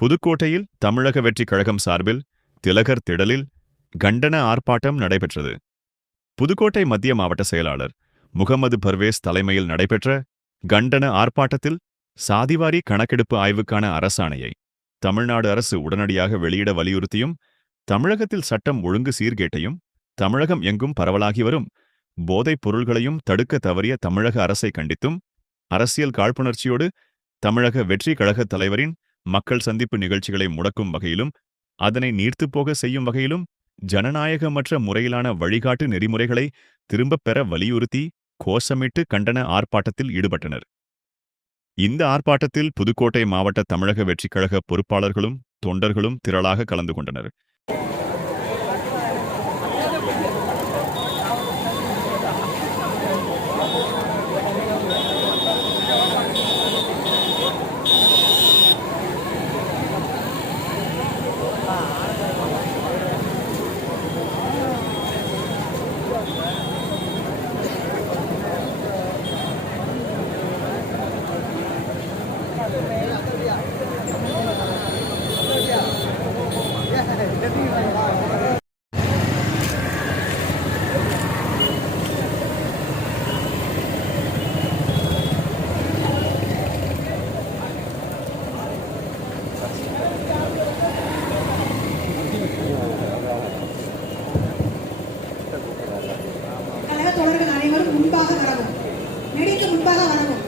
புதுக்கோட்டையில் தமிழக வெற்றிக் கழகம் சார்பில் திலகர் திடலில் கண்டன ஆர்ப்பாட்டம் நடைபெற்றது. புதுக்கோட்டை மத்திய மாவட்ட செயலாளர் முகமது பர்வேஸ் தலைமையில் நடைபெற்ற கண்டன ஆர்ப்பாட்டத்தில் சாதிவாரி கணக்கெடுப்பு ஆய்வுக்கான அரசாணையை தமிழ்நாடு அரசு உடனடியாக வெளியிட வலியுறுத்தியும், தமிழகத்தில் சட்டம் ஒழுங்கு சீர்கேட்டையும் தமிழகம் எங்கும் பரவலாகி வரும் போதைப் பொருள்களையும் தடுக்க தவறிய தமிழக அரசை கண்டித்தும், அரசியல் காழ்ப்புணர்ச்சியோடு தமிழக வெற்றி கழகத் தலைவரின் மக்கள் சந்திப்பு நிகழ்ச்சிகளை முடக்கும் வகையிலும், அதனை நீர்த்துப்போக செய்யும் வகையிலும் ஜனநாயகமற்ற முறையிலான வழிகாட்டு நெறிமுறைகளை திரும்பப் பெற வலியுறுத்தி கோஷமிட்டு கண்டன ஆர்ப்பாட்டத்தில் ஈடுபட்டனர். இந்த ஆர்ப்பாட்டத்தில் புதுக்கோட்டை மாவட்ட தமிழக வெற்றிக் கழக பொறுப்பாளர்களும் தொண்டர்களும் திரளாக கலந்து கொண்டனர். தோழர்கள் அனைவரும் முன்பாக வரவும், நெடிக்கு முன்பாக வரவும்.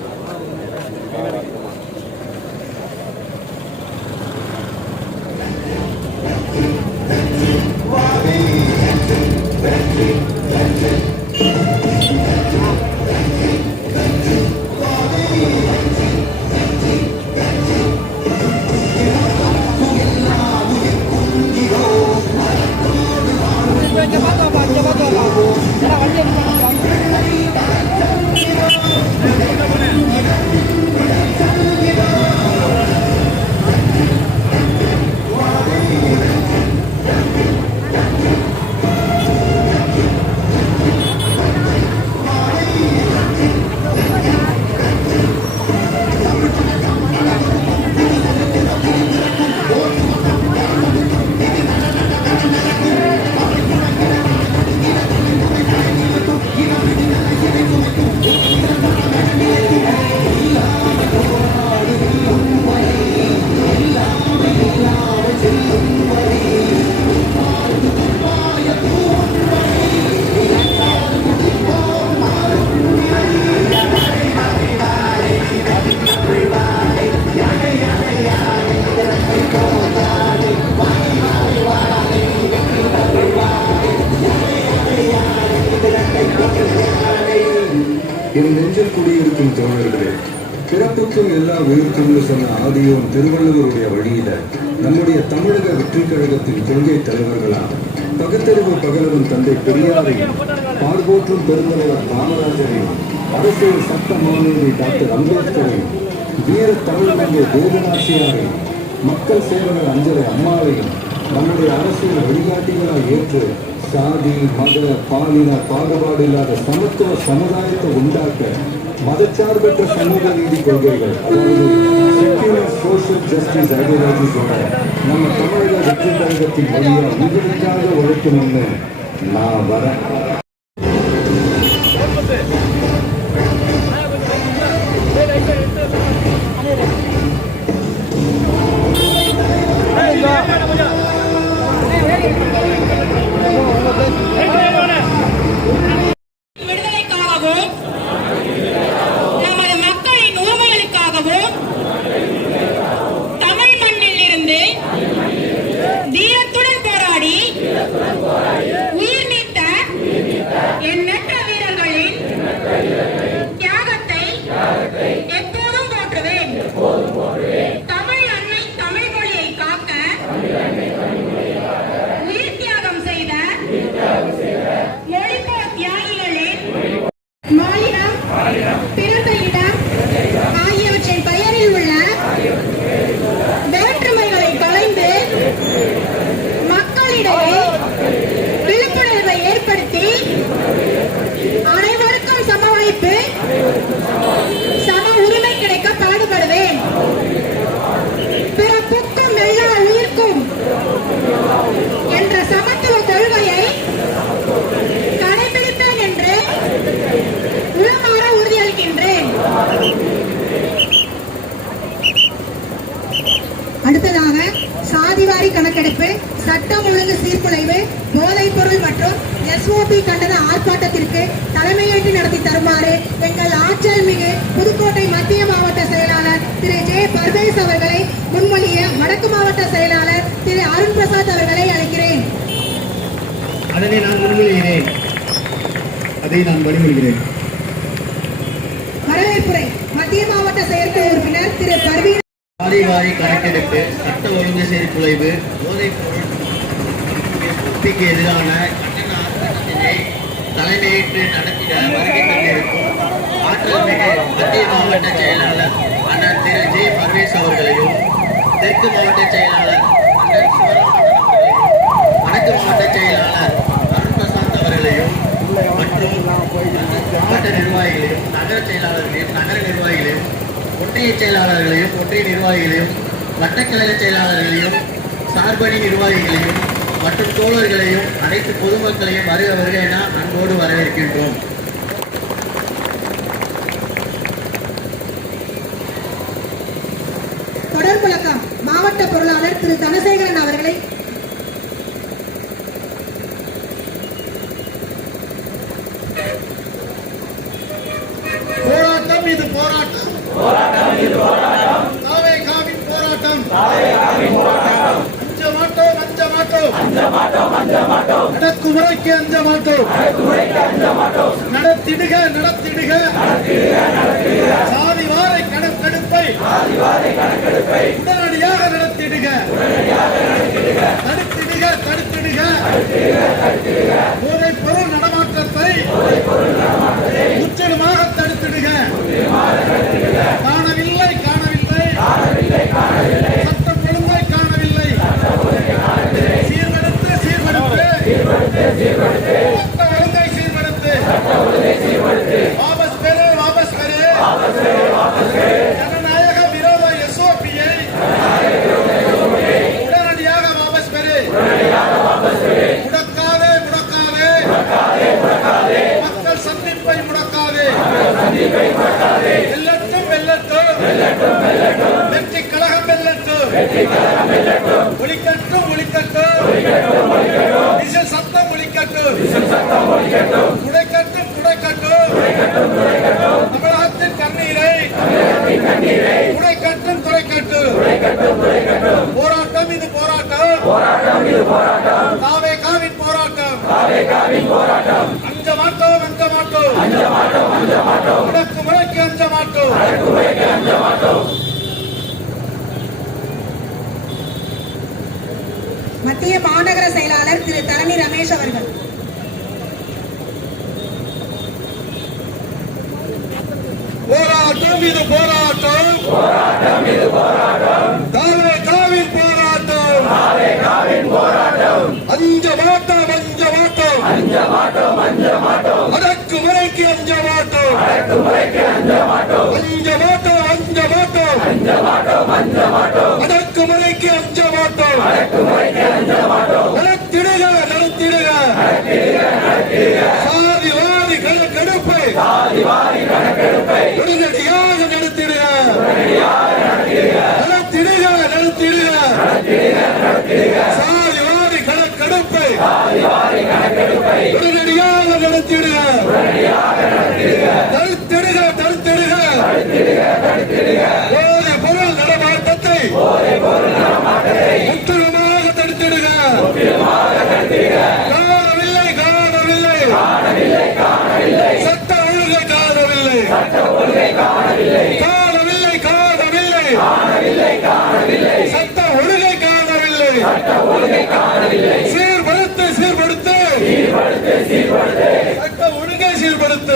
என் நெஞ்சில் குடியிருக்கும் தோழர்களே, பிறப்புக்கும் எல்லா உயிருக்கும் சொன்ன ஆதியோன் திருவள்ளுவருடைய வழியில நம்முடைய தமிழக வெற்றி கழகத்தின் கொள்கை தலைவர்களால் பகுத்தறிவு பகலவன் தந்தை பெரியாரையும், பார்போற்றும் பெருந்தலைவர் காமராஜரையும், அரசியல் சட்ட மாணவி டாக்டர் அம்பேத்கரையும், வீர தமிழ்மொழிய தேவநாச்சியாரையும், மக்கள் சேவகர் அஞ்சலை அம்மாவையும் நம்முடைய அரசியல் வழிகாட்டிகளால் ஏற்று சாதி மத பாலின பாகுபாடு இல்லாத சமத்துவ சமுதாயத்தை உண்டாக்க மதச்சார்பற்ற சமூக நீதி கொள்கைகள், அதாவது செக்யூலர் சோஷியல் ஜஸ்டிஸ் ஐடியாலஜிஸோட நம்ம தமிழக வெற்றி கழகத்தின் வழியா உறுதிக்காக உழைக்கணும்னு நான் வரேன். விடுதலைக்காகவும் நமது மக்களின் உரிமைகளுக்காகவும் தமிழ் மண்ணில் இருந்து தீரத்துடன் போராடி உயிர் நீத்த அடுத்ததாக சாதிவாரி கணக்கெடுப்பு, சட்டம் ஒழுங்கு சீர்குலைவு, போதைப் பொருள் மற்றும் எஸ்ஓபி கண்டன ஆர்ப்பாட்டத்திற்கு தலைமையேற்று நடத்தி தருமாறு எங்கள் ஆற்றல் மிகு புதுக்கோட்டை மத்திய மாவட்ட செயலாளர் திரு ஜே பர்வேஸ் அவர்களை முன்மொழிய வடக்கு மாவட்ட செயலாளர் திரு அருண் பிரசாத் அவர்களை அழைக்கிறேன். அதனை நான் முன்மொழிகிறேன். வரவேற்புரை மத்திய மாவட்ட செயற்குழு உறுப்பினர் திரு பர்வீன். சாதிவாரி கணக்கெடுப்பு, சட்ட ஒழுங்கு சீர்குலைவு, போதைப் பொருள் உற்பத்திக்கு எதிரான கண்டன ஆர்ப்பாட்டத்தினை தலைமையேற்று நடத்திட வருகை தந்திருக்கும் ஆற்றல் மிகு மத்திய மாவட்ட செயலாளர் அண்ணன் திரு ஜே பர்வேஸ் அவர்களையும், தெற்கு மாவட்ட செயலாளர் அண்ணன் சிவராமன் அவர்களையும், வடக்கு மாவட்ட செயலாளர் அருண் பிரசாத் அவர்களையும் மற்றும் மாவட்ட நிர்வாகிகளையும், நகர செயலாளர்களையும், நகர நிர்வாகிகளையும், ஒன்றிய செயலாளர்களையும், ஒன்றிய நிர்வாகிகளையும், வட்டக்கழக செயலாளர்களையும், சார்பணி நிர்வாகிகளையும் மற்றும் தோழர்களையும், அனைத்து பொதுமக்களையும் வருக வருக என அன்போடு வரவேற்கின்றோம். தொடர்புலகம் மாவட்ட பொருளாளர் திரு தனசேகரன் அவர்களை போராட்டம் இது போராட்டம், தாவேகாவின் போராட்டம், அஞ்ச மாட்டோம், அடக்குமுறைக்கு அஞ்ச மாட்டோம், நடத்திடுக சாதிவாரி கணக்கெடுப்பை உடனடியாக நடத்திடுக, தடுத்திடுக போதைப் பொருள் நடமாட்டத்தை முற்றிலுமாக தடுத்திடுக. காணவில்லை சட்டம் ஒழுங்கை காணவில்லை. சீர்படுத்து சட்ட ஒழுங்கை சீர்படுத்து. வாபஸ் பெறு ஜனநாயக விரோத எஸ்ஓபியை உடனடியாக வாபஸ் பெறு. முடக்காதே மக்கள் சந்திப்பை முடக்காதே. வெல்லட்டும் வெற்றி கழகம் வெல்லட்டும். ஒலிக்கட்டும் விசில் சத்தம் ஒலிக்கட்டும். துடைக்கட்டும் தமிழகத்தின் கண்ணீரை துடைக்கட்டும். போராட்டம் இது போராட்டம், தாவேகாவின் போராட்டம். அஞ்ச மாட்டோம் முடக்குமுறைக்கு அஞ்ச மாட்டோம். மத்திய மாநகர செயலாளர் திரு தரணி ரமேஷ் அவர்கள். போராட்டம் இது போராட்டம், தாவேகாவின் போராட்டம். அஞ்ச மாட்டோம், அடக்குமுறைக்கு அஞ்ச மாட்டோம். அஞ்ச மாட்டோம், அடக்குமுறைக்கு அஞ்ச மாட்டோம். நடத்திடுக சாதிவாரி கணக்கெடுப்பை உடனடியாக நடத்திடுக. சாதிவாரி கணக்கெடுப்பை உடனடியாக நடத்திடுக. தடுத்திடுக போதைப் பொருள் நடமாட்டத்தை முற்றிலுமாக தடுத்திடுக. காணவில்லை சட்ட ஒழுங்கை காணவில்லை. சட்ட ஒழுங்கை காணவில்லை. சீர்படுத்து சட்ட ஒழுங்கை சீர்படுத்து.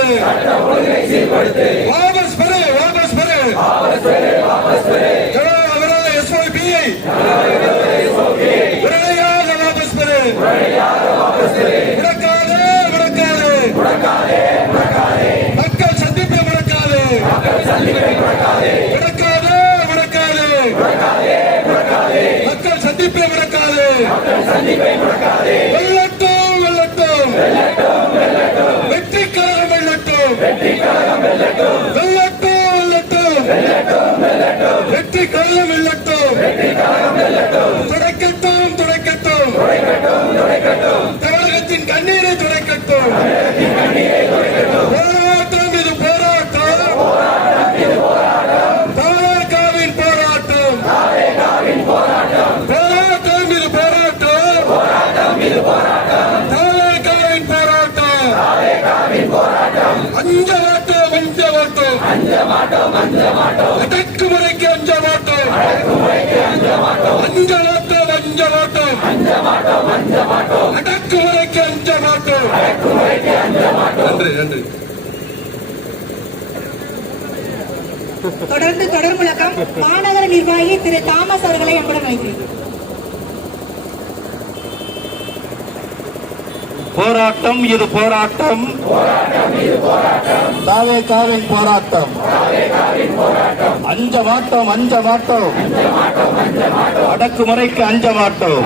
வாபஸ் பெறு எஸ்ஓபியை உடனடியாக வாபஸ் பெறு. முடக்காதே மக்கள் சந்திப்பை முடக்காதே. மக்கள் சந்திப்பை முடக்காதே. வெல்லட்டும் வெற்றி கழகம் வெல்லட்டும். வெற்றி கழகம் வெல்லட்டும். அடக்குமுறைக்கு அஞ்ச மாட்டோம். அஞ்ச மாட்டோம். அடக்குமுறைக்கு அஞ்ச மாட்டோம். நன்றி. தொடர்ந்து தொடர் முழக்கம் மாநகர நிர்வாகி திரு தாமஸ் அவர்களை அன்புடன் வைக்கிறேன். போராட்டம் இது போராட்டம். தாவேகாவின் போராட்டம். அஞ்ச மாட்டோம். அடக்குமுறைக்கு அஞ்ச மாட்டோம்.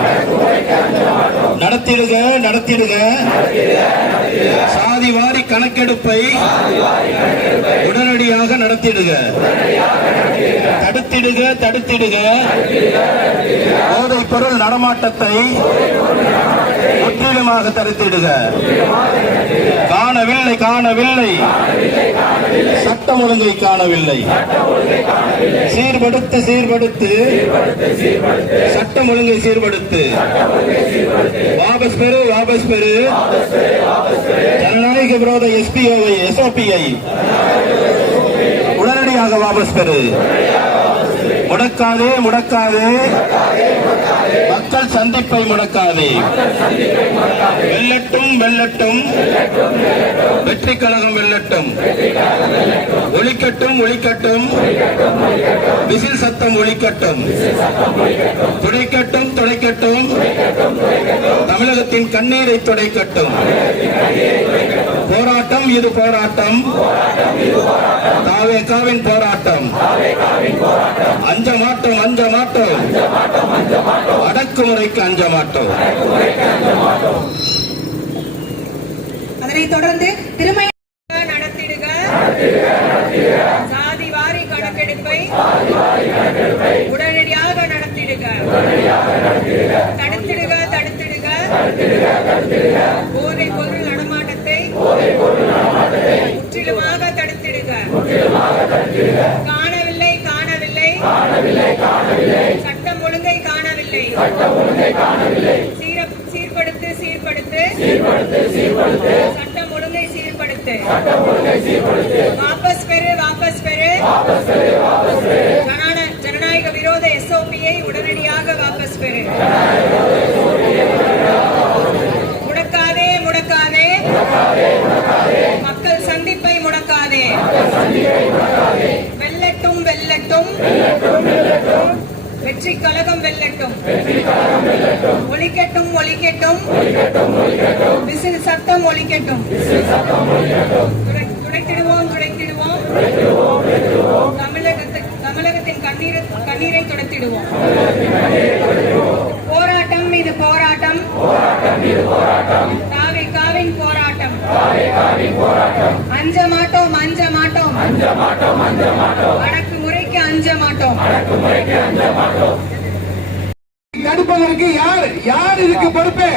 நடத்திடுக. சாதிவாரி கணக்கெடுப்பை உடனடியாக நடத்திடுக. தடுத்திடுக. போதைப் பொருள் நடமாட்டத்தை முற்றிலுமாக தடுத்திடுக. காணவில்லை. சட்டம் ஒழுங்கை காணவில்லை. சீர்படுத்து. சட்டம் ஒழுங்கை சீர்படுத்து. வாபஸ் பெறு. ஜனநாயக விரோத SOP-ஐ உடனடியாக வாபஸ் பெறு. முடக்காதே. மக்கள் சந்திப்பை முடக்காதே. வெல்லட்டும். வெற்றி கழகம் வெல்லட்டும். ஒலிக்கட்டும். விசில் சத்தம் ஒலிக்கட்டும். துடைக்கட்டும். தமிழகத்தின் கண்ணீரை துடைக்கட்டும். போராட்டம் இது போராட்டம். தாவேகாவின் போராட்டம். அஞ்ச மாட்டோம். அடக்குமுறைக்கு அஞ்ச மாட்டோம். அதனைத் தொடர்ந்து திருமய நடத்திடுக. சாதிவாரி கணக்கெடுப்பை உடனடியாக நடத்திடுக. தடுத்திடுக. போதைப் பொருள் நடமாட்டத்தை முற்றிலுமாக தடுத்திடுக. காணவில்லை. சட்டம் ஒழுங்கை காணவில்லை. சீர்படுத்து. சட்டம் ஒழுங்கை சீர்படுத்து. வாபஸ் பெறு. ஜனநாயக விரோத SOP-ஐ உடனடியாக வாபஸ் பெறு. முடக்காதே. மக்கள் சந்திப்பை முடக்காதே. வெல்லட்டும். வெற்றி கழகம் வெல்லட்டும். ஒலிக்கட்டும். விசில் சத்தம் ஒலிக்கட்டும். துடைத்திடுவோம். தமிழகத்தின் கண்ணீரை துடைத்திடுவோம். போராட்டம் இது போராட்டம். தாவேகாவின் போராட்டம். அஞ்ச மாட்டோம். அடக்குமுறைக்கு அஞ்ச மாட்டோம். தடுப்பதற்கு யார் இதுக்கு பொறுப்பு?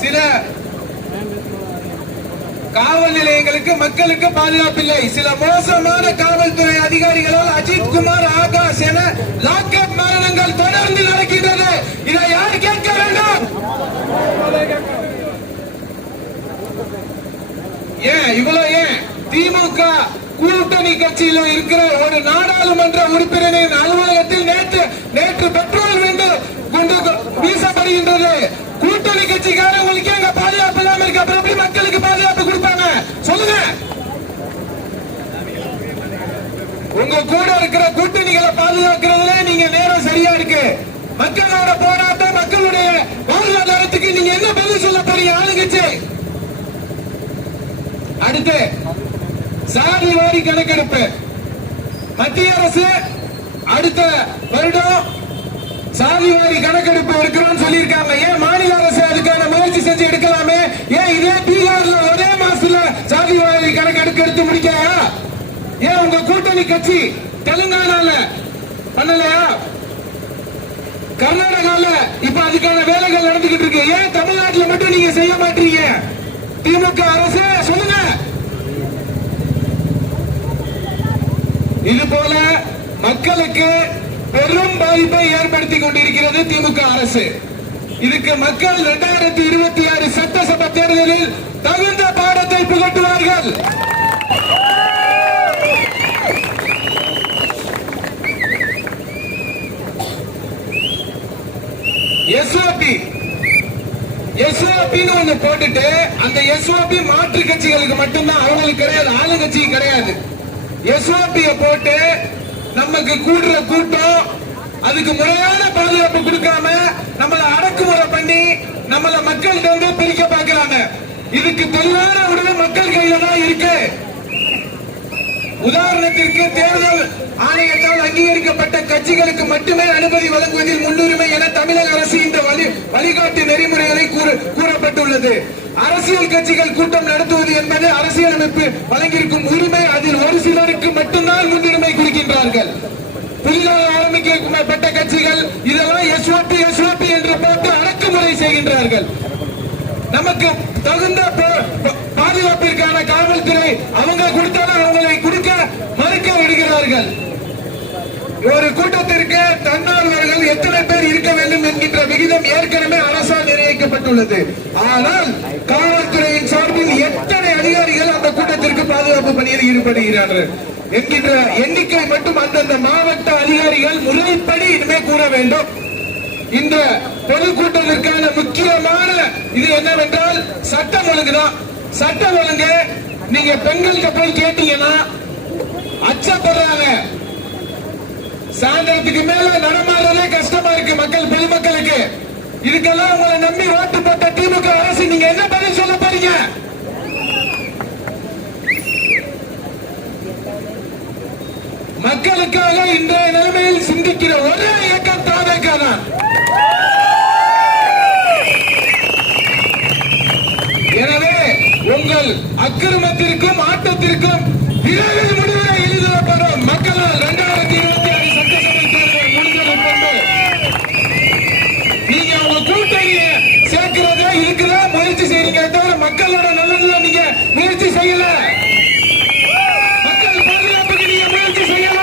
சில காவல் நிலையங்களுக்கு மக்களுக்கு பாதுகாப்பில்லை. சில மோசமான காவல்துறை அதிகாரிகளால் அஜித் குமார், ஆகாஷ் என லாக்அப் மரணங்கள் தொடர்ந்து நடக்கின்றது. இதை யார் கேட்க வேண்டும்? ஏன் திமுக கூட்டணி கட்சியில் இருக்கிற ஒரு நாடாளுமன்ற உறுப்பினரின் அலுவலகத்தில் நேற்று பெட்ரோல் குண்டு வீசப்படுகின்றது. கூட்டணி கட்சிக்காரங்களுக்கு எங்க பாதுகாப்பு இல்லாம இருக்கு. அப்புறம் எப்படி மக்களுக்கு பாதுகாப்பு கொடுப்பாங்க சொல்லுங்க? உங்க கூட இருக்கிற கூட்டணிகளை பாதுகாக்கிறதுல நீங்க நேரம் சரியா இருக்கு. மக்களோட போராட்டம், மக்களுடைய வாழ்வாதாரத்துக்கு நீங்க என்ன பதில் சொல்ல போறீங்க ஆளுங்கட்சி? அடுத்து சாதிவாரி கணக்கெடுப்பு. மத்திய அரசு அடுத்த வருடம் சாதிவாரி கணக்கெடுப்பு எடுக்கிறோம்னு சொல்லியிருக்காங்க. ஏன் மாநில அரசு அதுக்கான முயற்சி செஞ்சு எடுக்கலாமே? ஏன் இதே பீகார்ல ஒரே மாசத்துல சாதிவாரி கணக்கெடுப்பு எடுத்து முடிக்கலையா? ஏன் உங்க கூட்டணி கட்சி தெலுங்கானால பண்ணலையா? கர்நாடகால இப்ப அதுக்கான வேலைகள் நடந்துகிட்டு இருக்கு. ஏன் தமிழ்நாட்டில் மட்டும் நீங்க செய்ய மாட்டீங்க? திமுக அரசு சொல்லுங்க. இது போல மக்களுக்கு பெரும் பாதிப்பை ஏற்படுத்திக் கொண்டிருக்கிறது திமுக அரசு. இதுக்கு மக்கள் 2026 சட்டசபை தேர்தலில் தகுந்த பாடத்தை புகட்டுவார்கள். எஸ்ஓபின்னு ஒண்ணு போட்டுட்டு அந்த எஸ்ஓபி மாற்று கட்சிகளுக்கு மட்டும்தான், அவங்களுக்கு கிடையாது, ஆளுங்கட்சிக்கு கிடையாது. எஸ்ஓபிய போட்டு நமக்கு கூடுற கூட்டம் அதுக்கு முறையான பாதுகாப்பு கொடுக்காம நம்மள அடக்குமுறை பண்ணி நம்மள மக்கள்கிட்ட வந்து பிரிக்க பார்க்கிறாங்க. இதுக்கு தெளிவான உடனே மக்கள் கையில தான் இருக்கு. உதாரணத்திற்கு தேர்தல் ஆணையத்தால் அங்கீகரிக்கப்பட்ட கட்சிகளுக்கு மட்டுமே அனுமதி வழங்குவதில் முன்னுரிமை என தமிழக அரசு இந்த வழிகாட்டு நெறிமுறைகளை கூறப்பட்டுள்ளது. அரசியல் கட்சிகள் கூட்டம் நடத்துவது என்பது அரசியலமைப்பு வழங்கியிருக்கும் உரிமை. அதில் ஒரு சிலருக்கு மட்டும்தான் முன்னுரிமை கொடுக்கின்றார்கள். புதிதாக ஆரம்பிக்கப்பட்ட கட்சிகள் இதெல்லாம் எஸ்ஓபி என்று போட்டு அடக்குமுறை செய்கின்றார்கள். நமக்கு தகுந்த பாதுகாப்பிற்கான காவல்துறை அவங்க கொடுத்தாலும் அவங்களை கொடுக்க மறுக்க விடுகிறார்கள். ஒரு கூட்டத்திற்கு தன்னார்வலர்கள் எத்தனை பேர் இருக்க வேண்டும் என்கின்ற விகிதம் ஏற்கனவே அரசால் நிர்ணயிக்கப்பட்டுள்ளது. ஆனால் காவல்துறையின் சார்பில் எத்தனை அதிகாரிகள் அந்த கூட்டத்திற்கு பாதுகாப்பு பணியில் ஈடுபடுகிறார்கள் என்கின்ற எண்ணிக்கை மட்டும் அந்தந்த மாவட்ட அதிகாரிகள் முறைப்படி இனிமே கூற வேண்டும். இந்த பொதுக்கூட்டத்திற்கான முக்கியமான இது என்னவென்றால் சட்டம் ஒழுங்கு தான். சட்டம் ஒழுங்கு நீங்க பெண்கள்கிட்ட போய் கேட்டீங்கன்னா அச்சப்படுறாங்க. சாயந்தரத்துக்கு மேல நடமாடுறதே கஷ்டமா இருக்கு மக்கள், பொதுமக்களுக்கு. இதுக்கெல்லாம் உங்களை நம்பி ஓட்டு போட்ட திமுக அரசு நீங்க என்ன பதில் சொல்ல போறீங்க? மக்களுக்காக இன்றைய நிலைமையில் சிந்திக்கிற ஒரே இயக்கம் தாவேகா தான். எனவே உங்கள் அக்கிரமத்திற்கும் ஆட்டத்திற்கும் விரைவில் முடிவை எழுதப்படும். மக்களால் 2026 சட்டசபை தேர்தல் முடிந்ததை கொண்டு நீங்க உங்க கூட்டணியை சேர்க்கிறதா இருக்குதா முயற்சி செய்றீங்க தவிர மக்களோட நலன்ல நீங்க முயற்சி செய்யல. மக்கள் பாதுகாப்புக்கு நீங்க முயற்சி செய்யல.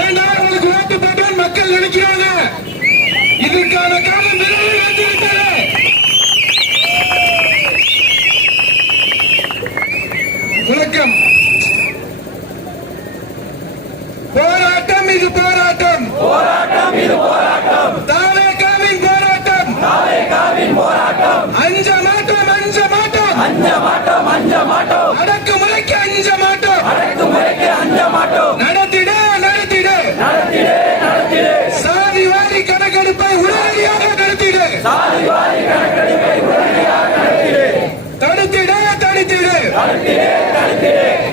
ஏன்னா உங்களுக்கு ஓட்டு போட்டு மக்கள் நினைக்கிறாங்க. இதற்கான காலம் விரைவில் வந்துவிட்டது. வணக்கம். போராட்டம் இது போராட்டம். தாவேகாவின் போராட்டம். அஞ்ச மாட்டோம். அடக்குமுறைக்கு அஞ்ச மாட்டோம். நடத்திட சாதிவாரி கணக்கெடுப்பை உடனடியாக நடத்திடு. தடுத்திடு.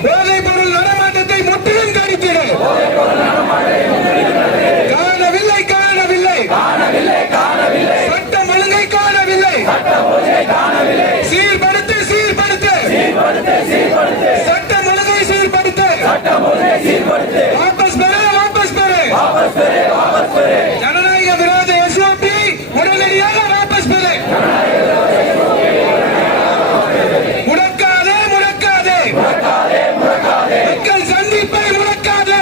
போதைப் பொருள் நடமாட்டத்தை முற்றிலும் தடுத்திடு. காணவில்லை. சட்டம் ஒழுங்கை காணவில்லை. சீர்படுத்து. சட்டம் ஒழுங்கை சீர்படுத்து. வாபஸ் பெறு. ஜனநாயக விரோத எஸ்ஓபி உடனடியாக வாபஸ் பெறு. முடக்காதே. மக்கள் சந்திப்பை முடக்காதே.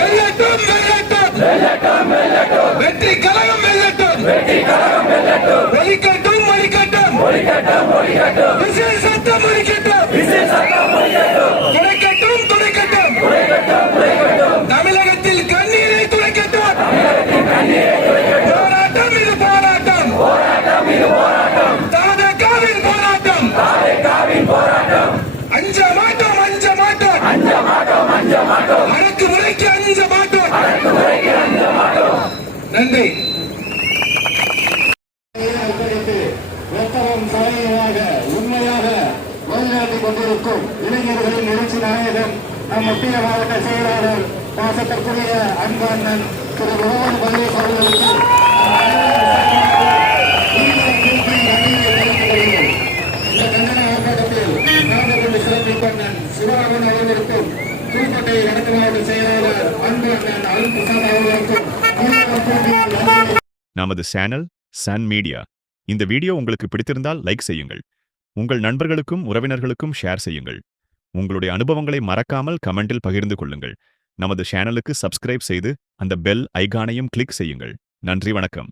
வெல்லட்டும். வெற்றி கழகம் வெல்லட்டும். ஒலிக்கட்டும். விசில் சத்தம் ஒலிக்கட்டும். துடைக்கட்டும். தமிழகத்தில் கண்ணீரை துடைக்கட்டும். போராட்டம் இது போராட்டம். தாவேகாவின் போராட்டம். அஞ்ச மாட்டோம். அடக்குமுறைக்கு அஞ்ச மாட்டோம். நன்றி. உண்மையாக வழிநடத்திக் கொண்டிருக்கும் இளைஞர்களின் எழுச்சி நாயகன் நம் முக்கிய மாவட்ட செயலாளர் பாசத்திற்குரிய அன்பு அண்ணன் திரு முகமது பர்வேஸ் அவர்களுக்கு இந்த கண்டன ஆர்ப்பாட்டத்தில் கலந்து கொண்டு சிறப்பிக்கும் சிவராமன் அவர்களுக்கும் புதுக்கோட்டை வடக்கு மாவட்ட செயலாளர் அன்பு அண்ணன் அருள் பிரசாத் அவர்களுக்கும் நமது சேனல் சன் மீடியா. இந்த வீடியோ உங்களுக்கு பிடித்திருந்தால் லைக் செய்யுங்கள். உங்கள் நண்பர்களுக்கும் உறவினர்களுக்கும் ஷேர் செய்யுங்கள். உங்களுடைய அனுபவங்களை மறக்காமல் கமெண்டில் பகிர்ந்து கொள்ளுங்கள். நமது சேனலுக்கு சப்ஸ்கிரைப் செய்து அந்த பெல் ஐகானையும் கிளிக் செய்யுங்கள். நன்றி, வணக்கம்.